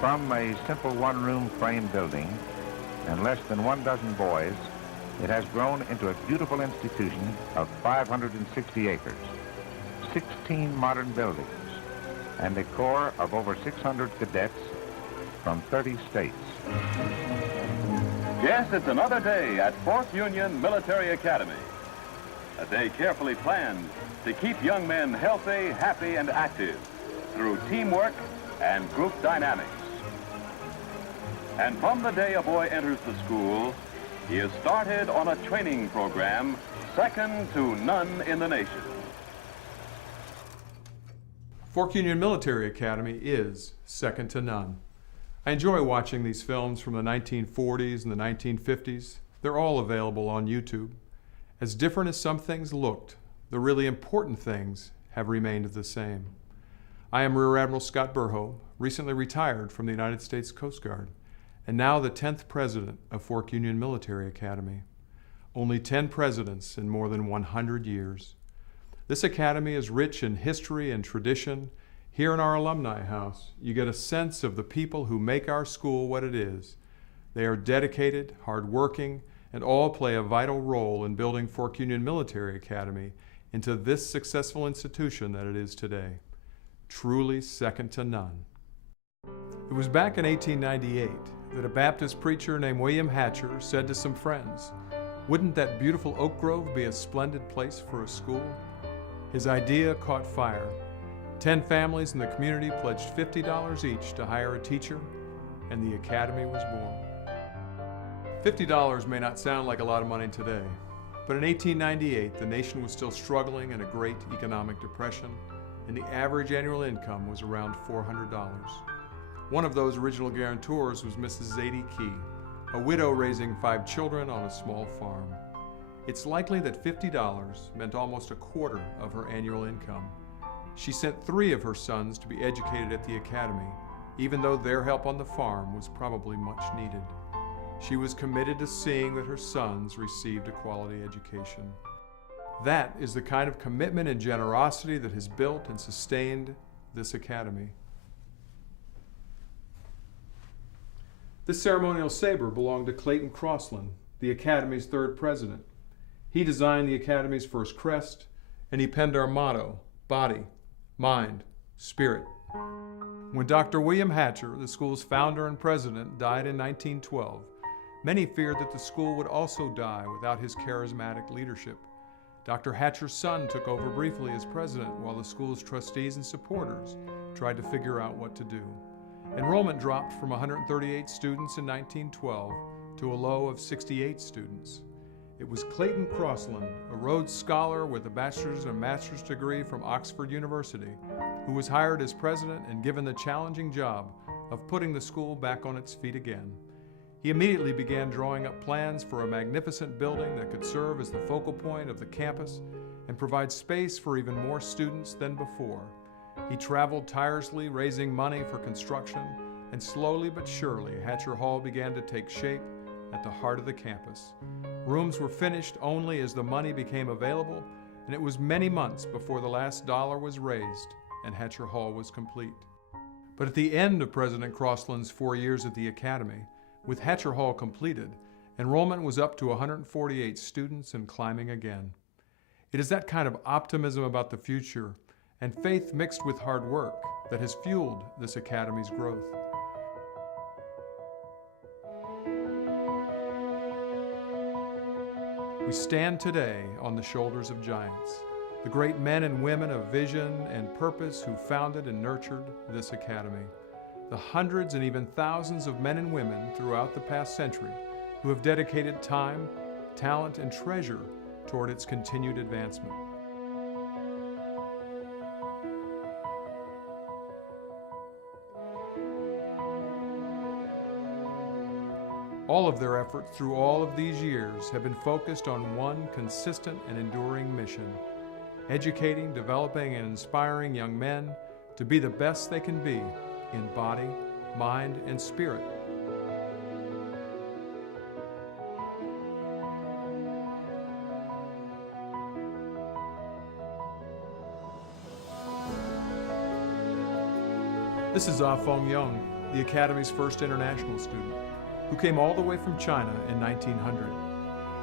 From a simple one-room frame building and less than 12 boys, it has grown into a beautiful institution of 560 acres, 16 modern buildings, and a corps of over 600 cadets from 30 states. Yes, it's another day at 4th Union Military Academy. A day carefully planned to keep young men healthy, happy, and active through teamwork and group dynamics. And from the day a boy enters the school, he is started on a training program second to none in the nation. Fork Union Military Academy is second to none. I enjoy watching these films from the 1940s and the 1950s. They're all available on YouTube. As different as some things looked, the really important things have remained the same. I am Rear Admiral Scott Burho, recently retired from the United States Coast Guard, and now the 10th president of Fork Union Military Academy. Only 10 presidents in more than 100 years. This academy is rich in history and tradition. Here in our alumni house, you get a sense of the people who make our school what it is. They are dedicated, hardworking, and all play a vital role in building Fork Union Military Academy into this successful institution that it is today. Truly second to none. It was back in 1898 that a Baptist preacher named William Hatcher said to some friends, "Wouldn't that beautiful oak grove be a splendid place for a school?" His idea caught fire. 10 families in the community pledged $50 each to hire a teacher, and the academy was born. $50 may not sound like a lot of money today, but in 1898, the nation was still struggling in a great economic depression, and the average annual income was around $400. One of those original guarantors was Mrs. Zadie Key, a widow raising 5 children on a small farm. It's likely that $50 meant almost a quarter of her annual income. She sent 3 of her sons to be educated at the academy, even though their help on the farm was probably much needed. She was committed to seeing that her sons received a quality education. That is the kind of commitment and generosity that has built and sustained this academy. This ceremonial saber belonged to Clayton Crossland, the academy's 3rd president. He designed the academy's first crest, and he penned our motto, body, mind, spirit. When Dr. William Hatcher, the school's founder and president, died in 1912, many feared that the school would also die without his charismatic leadership. Dr. Hatcher's son took over briefly as president while the school's trustees and supporters tried to figure out what to do. Enrollment dropped from 138 students in 1912 to a low of 68 students. It was Clayton Crossland, a Rhodes Scholar with a bachelor's and master's degree from Oxford University, who was hired as president and given the challenging job of putting the school back on its feet again. He immediately began drawing up plans for a magnificent building that could serve as the focal point of the campus and provide space for even more students than before. He traveled tirelessly raising money for construction, and slowly but surely Hatcher Hall began to take shape at the heart of the campus. Rooms were finished only as the money became available, and it was many months before the last dollar was raised and Hatcher Hall was complete. But at the end of President Crossland's 4 years at the academy, with Hatcher Hall completed, enrollment was up to 148 students and climbing again. It is that kind of optimism about the future and faith mixed with hard work that has fueled this academy's growth. We stand today on the shoulders of giants, the great men and women of vision and purpose who founded and nurtured this academy, the hundreds and even thousands of men and women throughout the past century who have dedicated time, talent, and treasure toward its continued advancement. All of their efforts through all of these years have been focused on one consistent and enduring mission: educating, developing, and inspiring young men to be the best they can be in body, mind, and spirit. This is Ah Fong Young, the Academy's first international student, who came all the way from China in 1900.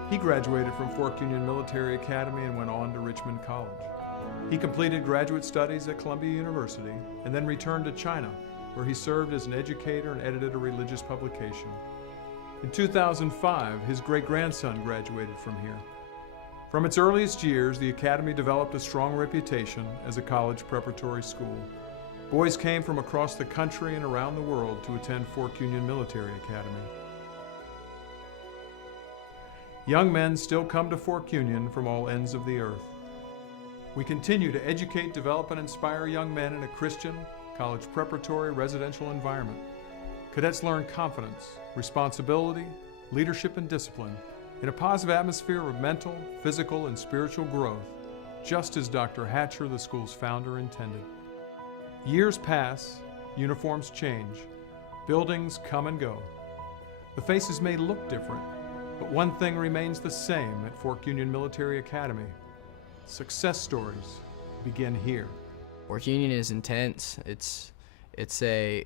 He graduated from Fork Union Military Academy and went on to Richmond College. He completed graduate studies at Columbia University and then returned to China, where he served as an educator and edited a religious publication. In 2005, his great-grandson graduated from here. From its earliest years, the Academy developed a strong reputation as a college preparatory school. Boys came from across the country and around the world to attend Fork Union Military Academy. Young men still come to Fork Union from all ends of the earth. We continue to educate, develop, and inspire young men in a Christian, college preparatory, residential environment. Cadets learn confidence, responsibility, leadership, and discipline in a positive atmosphere of mental, physical, and spiritual growth, just as Dr. Hatcher, the school's founder, intended. Years pass, uniforms change, buildings come and go. The faces may look different, but one thing remains the same at Fork Union Military Academy. Success stories begin here. Fork Union is intense. It's a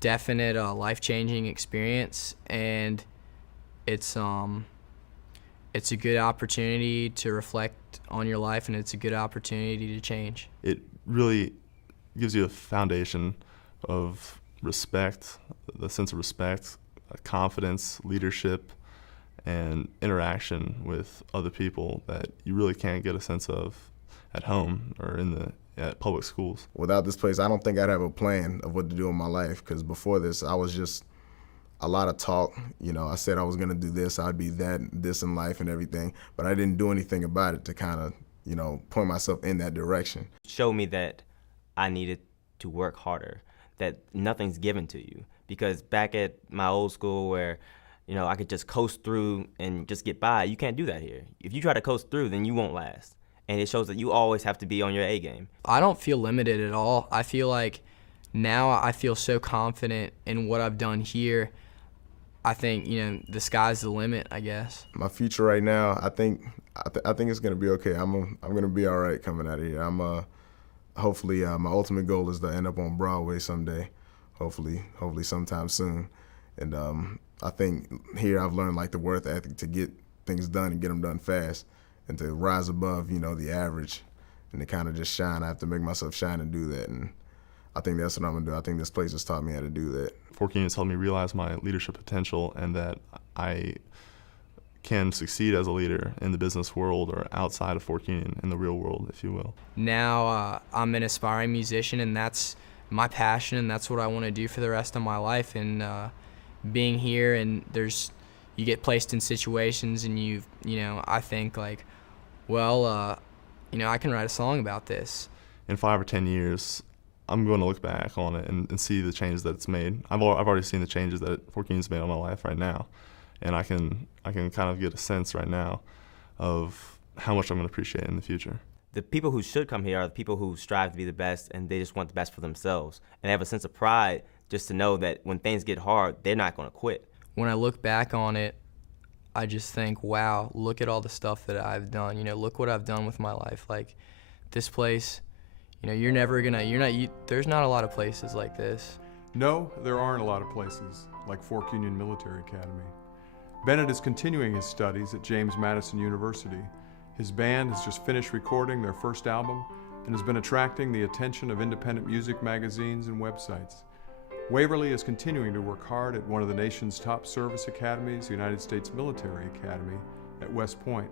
definite life-changing experience, and it's a good opportunity to reflect on your life, and it's a good opportunity to change. It really gives you a foundation of respect, the sense of respect, confidence, leadership, and interaction with other people that you really can't get a sense of at home or at public schools. Without this place, I don't think I'd have a plan of what to do in my life, because before this, I was just a lot of talk. You know, I said I was going to do this, I'd be this in life and everything, but I didn't do anything about it to kind of, you know, point myself in that direction. Showed me that I needed to work harder, that nothing's given to you. Because back at my old school where, you know, I could just coast through and just get by, you can't do that here. If you try to coast through, then you won't last. And it shows that you always have to be on your A game. I don't feel limited at all. I feel like now I feel so confident in what I've done here. I think, you know, the sky's the limit, I guess. My future right now, I think it's gonna be okay. I'm gonna be all right coming out of here. Hopefully my ultimate goal is to end up on Broadway someday. Hopefully sometime soon. And I think here I've learned like the work ethic to get things done and get them done fast, and to rise above, you know, the average, and to kind of just shine. I have to make myself shine and do that, and I think that's what I'm gonna do. I think this place has taught me how to do that. Fork Union has helped me realize my leadership potential, and that I can succeed as a leader in the business world or outside of Fork Union, in the real world, if you will. Now I'm an aspiring musician, and that's my passion, and that's what I want to do for the rest of my life. And being here, and you get placed in situations, and you know, I think like, well, you know, I can write a song about this. In 5 or 10 years, I'm going to look back on it and see the changes that it's made. I've already seen the changes that Fork Union's made on my life right now, and I can kind of get a sense right now of how much I'm going to appreciate it in the future. The people who should come here are the people who strive to be the best, and they just want the best for themselves. And they have a sense of pride just to know that when things get hard, they're not going to quit. When I look back on it, I just think, wow, look at all the stuff that I've done. You know, look what I've done with my life. Like, this place, you know, there's not a lot of places like this. No, there aren't a lot of places like Fork Union Military Academy. Bennett is continuing his studies at James Madison University. His band has just finished recording their first album and has been attracting the attention of independent music magazines and websites. Waverly is continuing to work hard at one of the nation's top service academies, the United States Military Academy at West Point.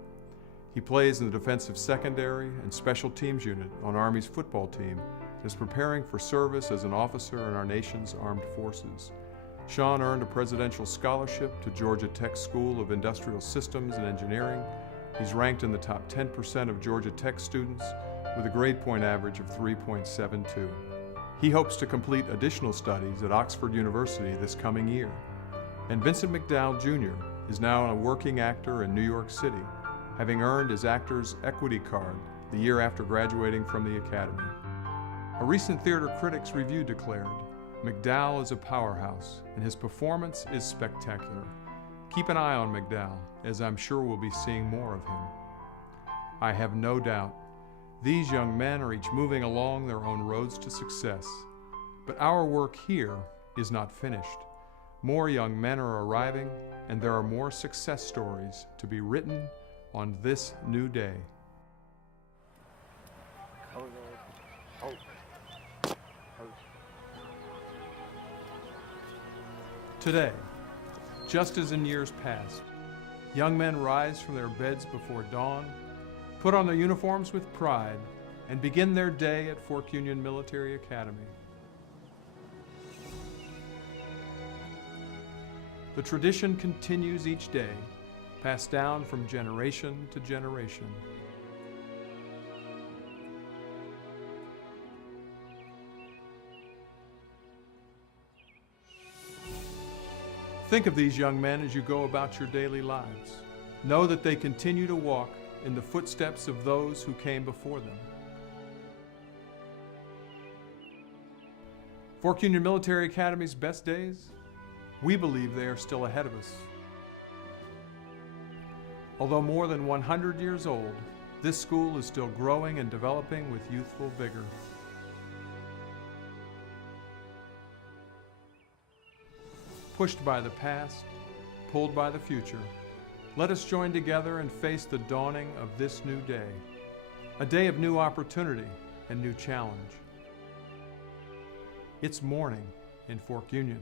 He plays in the defensive secondary and special teams unit on Army's football team and is preparing for service as an officer in our nation's armed forces. Sean earned a presidential scholarship to Georgia Tech School of Industrial Systems and Engineering. He's ranked in the top 10% of Georgia Tech students with a grade point average of 3.72. He hopes to complete additional studies at Oxford University this coming year. And Vincent McDowell Jr. is now a working actor in New York City, having earned his actor's equity card the year after graduating from the academy. A recent theater critics review declared, McDowell is a powerhouse, and his performance is spectacular. Keep an eye on McDowell, as I'm sure we'll be seeing more of him. I have no doubt these young men are each moving along their own roads to success, But our work here is not finished. More young men are arriving, and there are more success stories to be written on this new day. Today, just as in years past, young men rise from their beds before dawn, put on their uniforms with pride, and begin their day at Fork Union Military Academy. The tradition continues each day, passed down from generation to generation. Think of these young men as you go about your daily lives. Know that they continue to walk in the footsteps of those who came before them. Fork Union Military Academy's best days? We believe they are still ahead of us. Although more than 100 years old, this school is still growing and developing with youthful vigor. Pushed by the past, pulled by the future, let us join together and face the dawning of this new day, a day of new opportunity and new challenge. It's morning in Fork Union.